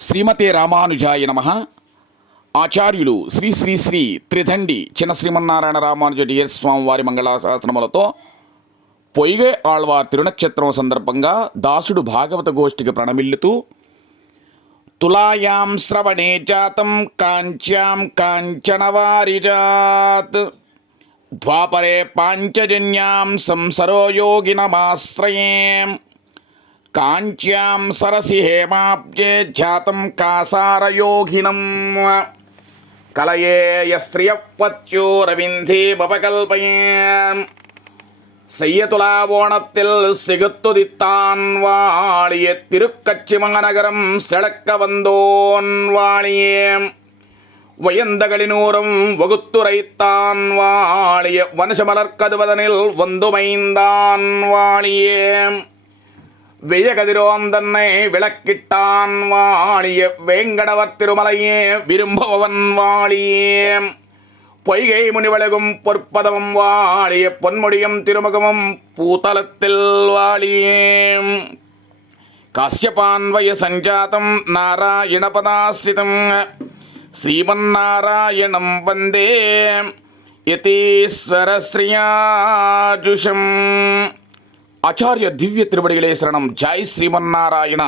శ్రీమతే రామానుజాయ నమః. ఆచార్యులు శ్రీ శ్రీ శ్రీ త్రిదండి చిన్న శ్రీమన్నారాయణ రామానుజీయర్ స్వామి వారి మంగళాశాసనములతో పొయ్గై ఆళ్వార్ తిరునక్షత్రం సందర్భంగా దాసుడు భాగవత గోష్ఠికి ప్రణమిల్లుతూ తులాయాం శ్రవణే జాతం కాంచ్యాం కాంచనవారిజాత్ ద్వాపరే పాంచజన్యాం సంసరో యోగినమాశ్రయేం కాంచ్యాం సరసి హేమాబ్జే జాతం కాసారయోగినం కలయేయ స్త్రియపత్యో రవింధే బపకల్పయే செய்யதுலாவோணத்தில் சிகுத்துதித்தான் வாழிய திருக்கச்சிமங்கநகரம் செழக்க வந்தோன் வாழியே வயந்தகளினூரும் வகுத்துரைத்தான் வாழிய வனசமலர்கதுவதனில் வந்துமைந்தான் வாழியே வியகதிரோன் தன்னை விளக்கிட்டான் வாழிய வேங்கடவர் திருமலையே விரும்புபவன் வாழியே பொய்கை முனிவழகும் பொற்பதமும் வாழிய பொன்முடியும் திருமுகமும் பூதலத்தில் வாழியே காசியபான்வய சஞ்சாதம் நாராயணபதாஸ்ரிதம் ஸ்ரீமன்னாராயணம் வந்தே யதீஸ்வரஸ்ரீயாஜுஷம். ఆచార్య దివ్య తిరువడిగలే శరణం. జై శ్రీమన్నారాయణ.